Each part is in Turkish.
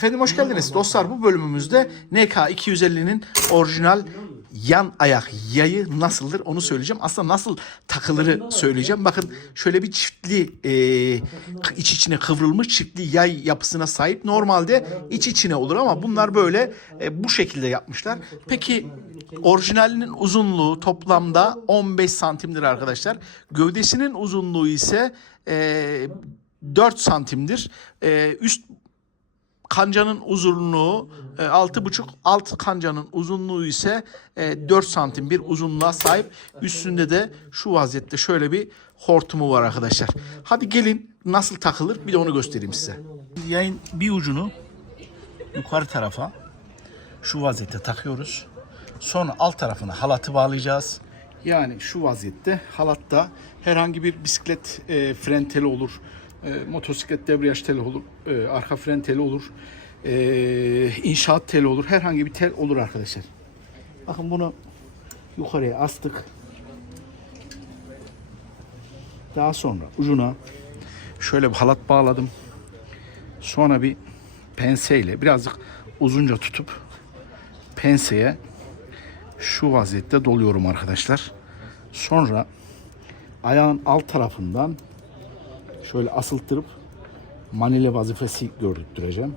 Efendim hoş geldiniz. Dostlar bu bölümümüzde NK250'nin orijinal yan ayak yayı nasıldır onu söyleyeceğim. Aslında nasıl takılırı söyleyeceğim. Bakın şöyle bir çiftli e, iç içine kıvrılmış çiftli yay yapısına sahip. Normalde iç içine olur ama bunlar böyle e, bu şekilde yapmışlar. Peki orijinalinin uzunluğu toplamda 15 santimdir arkadaşlar. Gövdesinin uzunluğu ise e, 4 santimdir. E, üst kancanın uzunluğu e, altı buçuk alt kancanın uzunluğu ise e, 4 santim bir uzunluğa sahip. Üstünde de şu vaziyette şöyle bir hortumu var arkadaşlar. Hadi gelin nasıl takılır bir de onu göstereyim size. Yayın bir ucunu yukarı tarafa şu vaziyette takıyoruz. Sonra alt tarafına halatı bağlayacağız. Yani şu vaziyette halatta herhangi bir bisiklet e, fren olur, e, motosiklet debriyaj teli olur, e, arka fren teli olur, e, inşaat teli olur, herhangi bir tel olur arkadaşlar. Bakın bunu yukarıya astık. Daha sonra ucuna şöyle bir halat bağladım. Sonra bir penseyle birazcık uzunca tutup penseye şu vaziyette doluyorum arkadaşlar. Sonra ayağın alt tarafından şöyle asılttırıp manile vazifesi gördürteceğim.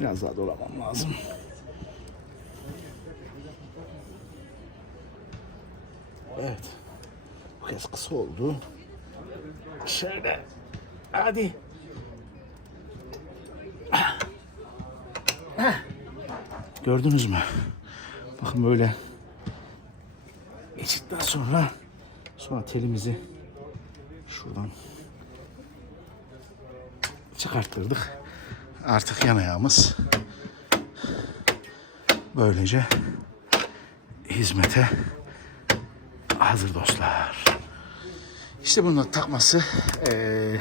Biraz daha dolamam lazım. Evet. Bu kez kısa oldu. Şöyle. Hadi. Gördünüz mü? Bakın böyle geçtikten sonra sonra telimizi şuradan çıkarttırdık. Artık yan ayağımız böylece hizmete hazır dostlar. İşte bunun takması eee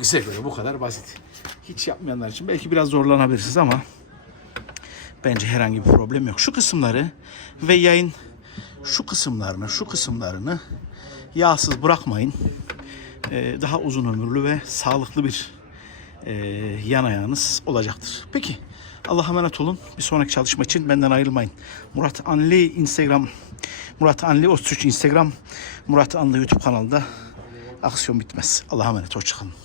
bize göre bu kadar basit. Hiç yapmayanlar için belki biraz zorlanabilirsiniz ama Bence herhangi bir problem yok. Şu kısımları ve yayın şu kısımlarını, şu kısımlarını yağsız bırakmayın. Ee, daha uzun ömürlü ve sağlıklı bir e, yan ayağınız olacaktır. Peki Allah'a emanet olun. Bir sonraki çalışma için benden ayrılmayın. Murat Anli Instagram, Murat Anli 33 Instagram, Murat Anli YouTube kanalında aksiyon bitmez. Allah'a emanet. Hoşçakalın.